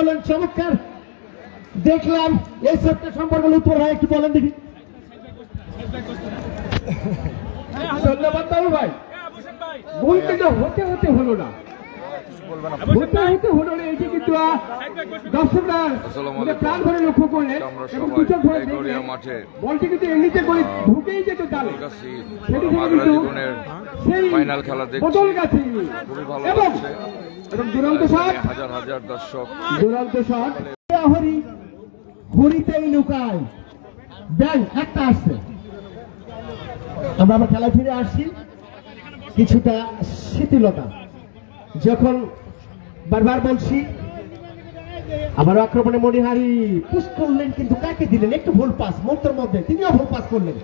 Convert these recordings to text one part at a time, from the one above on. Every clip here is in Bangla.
হলেন চমৎকার দেখলাম। এই সেটটা সম্পর্কে উত্তর ভাই একটু বলেন দেখি। ধন্যবাদ বাবু ভাই। ভুল কিন্তু হতে হতে হলো না, হতে হলো না। এটি কিন্তু দর্শকরা প্রাণ ধরে লক্ষ্য করলেন এবং দুটো ধরে বলটি কিন্তু এমনিতে করে ঢুকেই যেত জালে। সেটি কিন্তু সেই বদল গাছি এবং দুরন্ত শট, হাজার হাজার দর্শক, দুরন্ত শট। হরি হরিতেই লুকায় ব্যাংক একটা আসছে। আমরা আবার খেলা ফিরে আসছি। কিছুটা শিথিলতা যখন বারবার বলছি, আবার আক্রমণে মণিহারি পুশ করলেন, কিন্তু কাকে দিলেন? একটু ভুল পাস মুহূর্তের মধ্যে, তিনিও ভুল পাস করলেন।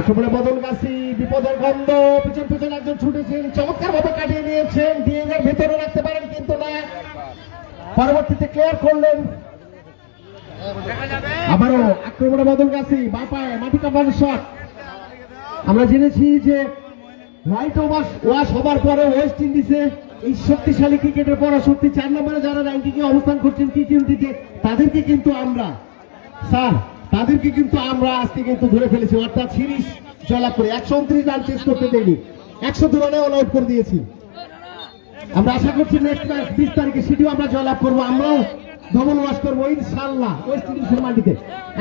আক্রমণে বদল গাছি, বিপদের গন্ধ, পিছন পিছন একজন ছুটেছেন, চমৎকার ভাবে কাটিয়ে নিয়েছেন। দিয়ে ভেতরে রাখতে পারেন কিন্তু না, পরবর্তীতে ক্লিয়ার করলেন। আবারও আক্রমণে বদল গাছি, বাপায় মাটি কাপানোর শট। আমরা জেনেছি যে হোয়াইট ওয়াশ হবার পরে ওয়েস্ট ইন্ডিজে এই শক্তিশালী ক্রিকেটের পরাশক্তি 4 নম্বরে যারা র্যাঙ্কিংয়ে অবস্থান করছেন টি-20-তে, তাদেরকে কিন্তু আমরা আজকে কিন্তু ধরে ফেলেছি। অর্থাৎ সিরিজ জয়লাভ করে 129 রান চেস করতে দেয়নি, 102 রানে অল আউট করে দিয়েছি। আমরা আশা করছি নেক্সট ম্যাচ 20 তারিখে সেটিও আমরা জয়লাভ করবো। আমরাও ডবল ওয়াশ করবো ইনশাআল্লাহ ওয়েস্ট ইন্ডিজের মাটিতে।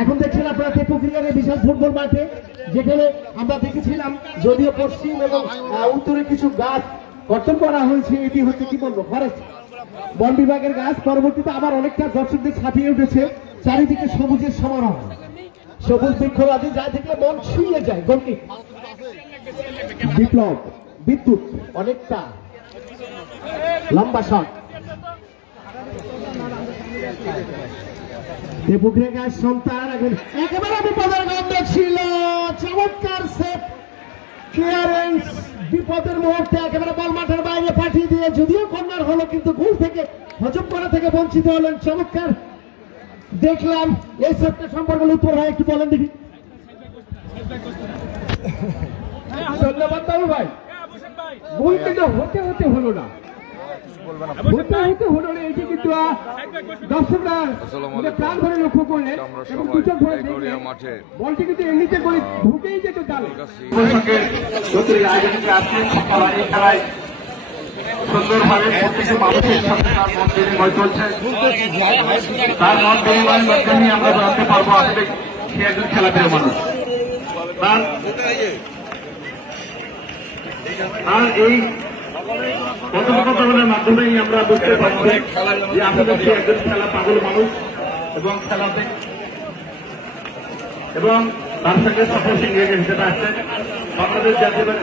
এখন দেখছেন আপনারা টেপু ক্রিকেটের বিশাল ফুটবল মাঠে, যেখানে আমরা দেখেছিলাম যদিও পশ্চিম এবং উত্তরে কিছু গাছ গঠন করা হয়েছে। এটি হচ্ছে কি বলবো, ফরেস্ট বন বিভাগের গাছ। পরবর্তীতে আবার অনেকটা দর্শকদের ছাপিয়ে উঠেছে, চারিদিকে সবুজের সমারোহ, সবুজ বৃক্ষরাজি, যা দেখলে মন ছুঁয়ে যায়। গল্পি বিপ্লব বিদ্যুৎ অনেকটা লম্বা শট। সন্তান একেবারে বিপদের গন্ধ ছিল, চমৎকার সেট ক্লিয়ারেন্স। বিপদের মুহূর্তে একেবারে বল মাঠের বাইরে পাঠিয়ে দিয়ে, যদিও কর্নার হলো, কিন্তু গোল থেকে হজম করা থেকে বঞ্চিত হলেন। চমৎকার দেখলাম। এই সেটটা সম্পর্কে উত্তর ভাই একটু বলেন দেখি। ধন্যবাদ বাবু ভাই। ভুল কিন্তু হতে হতে হলো না, হতে হলো না। এটি কিন্তু দর্শকরা প্রাণ ধরে লক্ষ্য করলেন এবং দুটো ধরে বলটি কিন্তু এমনিতে করে ঢুকেই যেত জালে। সুন্দরভাবে প্রত্যেকটি মানুষের সাথে তার মত বিনিময় চলছে। তার মত বিনিময়ের মাধ্যমে আমরা জানতে পারবো আসলে সে একজন খেলাপ্রিয় মানুষ। আর এই কথোপকথনের মাধ্যমেই আমরা বুঝতে পারছি যে আসলে সে একজন খেলা পাগল মানুষ এবং খেলাতে এবং তার সঙ্গে সফল সিংহ হিসেবে আসছেন বাংলাদেশ জাতীয় দল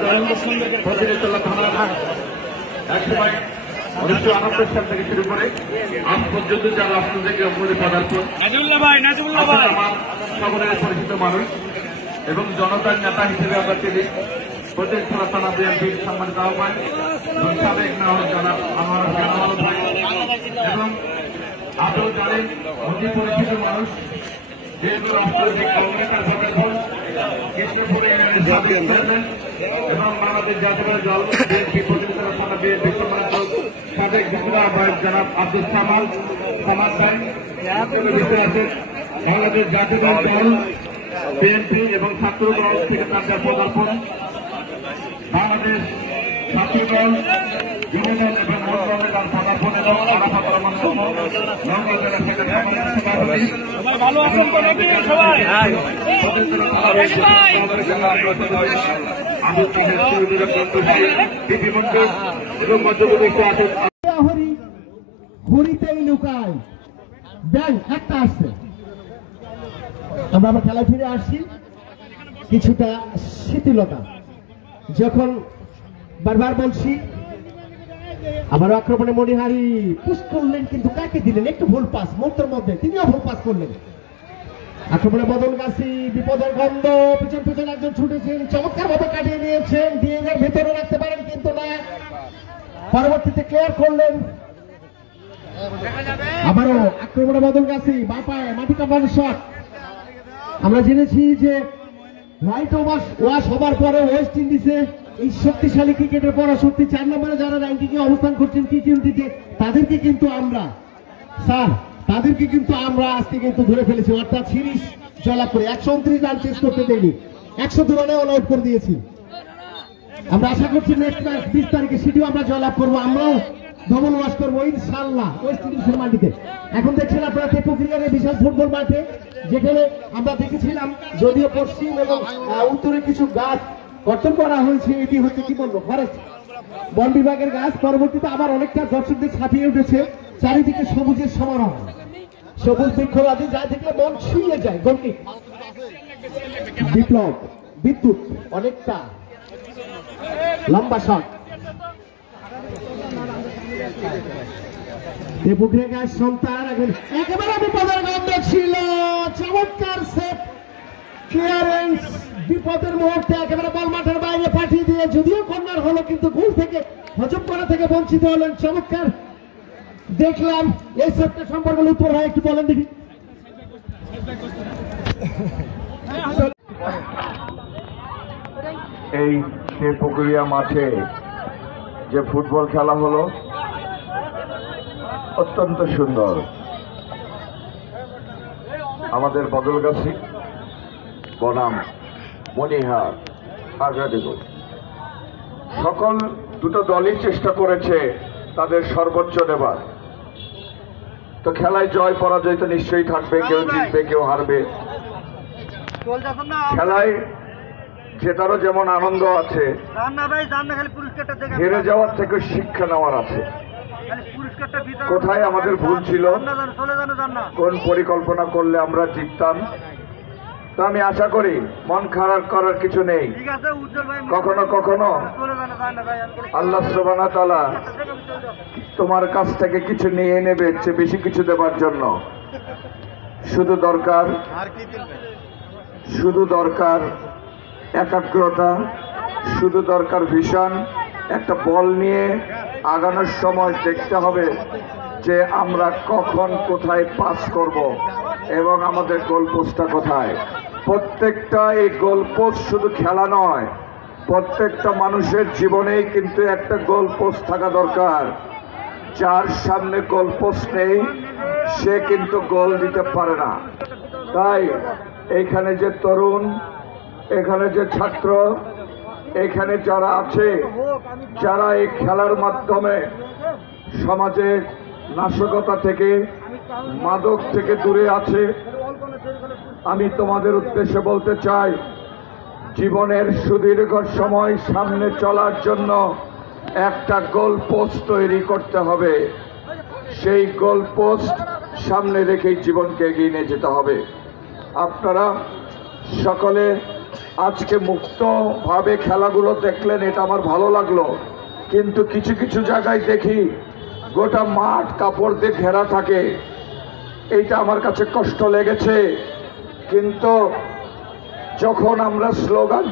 প্রতিনিধিত্ব থানা। একসময় 1998 সাল থেকে শুরু করে আজ পর্যন্ত যারা রাষ্ট্র থেকে অঙ্গনে পদার্পণ, আমার সকলের পরিচিত মানুষ এবং জনতার নেতা হিসেবে আমরা তিনি প্রতিষ্ঠা থানা বিএনপির সম্মানিত আহ্বায়ক সাবেক মেয়র জনাব আমার ভাই এবং আদৌ জানেন অতি পরিচিত মানুষ যেহেতু রাষ্ট্রপতি কংগ্রেসের সদস্য কৃষ্ণপুরে এবং বাংলাদেশ জাতীয় দল বিএনপি প্রতিষ্ঠা থানা বিএনপি সম্মানিত সাবেক যুগ্ম আহ্বায়ক জনাব আব্দুল সামাদ ভাই আছেন। বাংলাদেশ জাতীয় দল বিএনপি এবং ছাত্র দল থেকে তাদের পদার্পণ, বাংলাদেশ ছাত্র দল বিনোদন এবং মনোরঞ্জনের দল পদার্পণ এবং আরাফাত রহমান নওগাঁ জেলা সেক্রেটারি এবং মধ্যপ্রদেশ হরিতেই লুকায় ব্যাংক একটা আসছে। আমরা আবার খেলা ফিরে আসছি। কিছুটা শিথিলতা যখন বারবার বলছি, আবার আক্রমণে মণিহারি পুশ করলেন, কিন্তু কাকে দিলেন? একটু ভুল পাস মুহূর্তের মধ্যে, তিনিও ভুল পাস করলেন। আক্রমণে বদল গাছি, বিপদের গন্ধ, পিছন পিছন একজন ছুটেছেন, চমৎকার ভাবে কাটিয়ে নিয়েছেন। দিয়ে ভেতরে রাখতে পারেন কিন্তু না, পরবর্তীতে ক্লিয়ার করলেন। আবারও আক্রমণে বদল গাছি, বাপায় মাটি কাপানোর শট। আমরা জেনেছি যে হোয়াইট ওয়াশ হবার পরে ওয়েস্ট ইন্ডিজে এই শক্তিশালী ক্রিকেটের পরাশক্তি 4 নম্বরে যারা র্যাঙ্কিংয়ে অবস্থান করছেন টি-20-তে, তাদেরকে কিন্তু আমরা স্যার তাদেরকে কিন্তু আমরা আজকে কিন্তু ধরে ফেলেছি, অর্থাৎ সিরিজ জয়লাভ করে 129 রান চেস করতে দেয়নি, 102 রানে অল আউট করে দিয়েছি। আমরা আশা করছি নেক্সট ম্যাচ 20 তারিখে সেটিও আমরা জয়লাভ করবো, আমরাও ডবল ওয়াশ করবো ইনশাআল্লাহ ওয়েস্ট ইন্ডিজের মাটিতে। এখন দেখছেন আপনারা তেপুক্রিয়ার বিশাল ফুটবল মাঠে, যেখানে আমরা দেখেছিলাম যদিও পশ্চিম এবং উত্তরে কিছু গাছ গঠন করা হয়েছে, এটি হচ্ছে কি বলবো ফরেস্ট বন বিভাগের গাছ, পরবর্তীতে আবার অনেকটা দর্শকদের ছাপিয়ে উঠেছে, চারিদিকে সবুজের সমারোহ, সবুজ বৃক্ষরাজি যা দেখলে মন ছুঁয়ে যায়। গল্পি বিপ্লব বিদ্যুৎ অনেকটা লম্বা শট, দেবগ্রেগার সন্তান একেবারে বিপদের গন্ধ ছিল, চমৎকার সেট ক্লিয়ারেন্স, বিপদের মুহূর্তে একেবারে বল মাঠের বাইরে পাঠিয়ে দিয়ে যদিও কর্নার হলো কিন্তু গোল থেকে হজম করা থেকে বঞ্চিত হলেন। চমৎকার দেখলাম এই সেটটা সম্পর্কে উত্তর হয় একটু বলেন দেখি। এই তেপুকুরিয়া মাঠে যে ফুটবল খেলা হলো অত্যন্ত সুন্দর। আমাদের বদলগাছি বনাম মনিহার আগাদেগো সকল দুটো দলই চেষ্টা করেছে তাদের সর্বোচ্চ দেবার। তো খেলায় জয় পরাজয় তো নিশ্চয়ই থাকবে, কেউ জিতবে কেউ হারবে। খেলায় জেতারও যেমন আনন্দ আছে, হেরে যাওয়ার থেকে শিক্ষা নেওয়ার আছে। কোথায় আমাদের ভুল ছিল, কোন পরিকল্পনা করলে আমরা জিততাম, তা আমি আশা করি মন খারাপ করার কিছু নেই। কখনো কখনো আল্লাহ সুবহানাহু ওয়া তাআলা তোমার কাছ থেকে কিছু নিয়ে নেবে চেয়ে বেশি কিছু দেবার জন্য। শুধু দরকার একাগ্রতা, শুধু দরকার ভিশন। একটা বল নিয়ে আগানোর সময় দেখতে হবে যে আমরা কখন কোথায় পাস করব এবং আমাদের গোল পোস্টটা কোথায়। প্রত্যেকটা এই গোল পোস্ট শুধু খেলা নয়, প্রত্যেকটা মানুষের জীবনেই কিন্তু একটা গোল পোস্ট থাকা দরকার। যার সামনে গোল পোস্ট নেই সে কিন্তু গোল দিতে পারে না। তাই এখানে যে তরুণ, এখানে যে ছাত্র, এখানে যারা আছে, যারা এই খেলার মাধ্যমে সমাজের নাশকতা থেকে, মাদক থেকে দূরে আছে, আমি তোমাদের উদ্দেশ্যে বলতে চাই, জীবনের সুদীর্ঘ সময় সামনে চলার জন্য একটা গোল পোস্ট তৈরি করতে হবে। সেই গোল পোস্ট সামনে রেখেই জীবনকে এগিয়ে নিয়ে যেতে হবে। আপনারা সকলে আজকে মুক্তভাবে খেলাগুলো দেখলেন, এটা আমার ভালো লাগলো। কিন্তু কিছু কিছু জায়গায় দেখি গোটা মাঠ কাপড় দিয়ে ঘেরা থাকে, এইটা আমার কাছে কষ্ট লেগেছে। কিন্তু যখন আমরা স্লোগান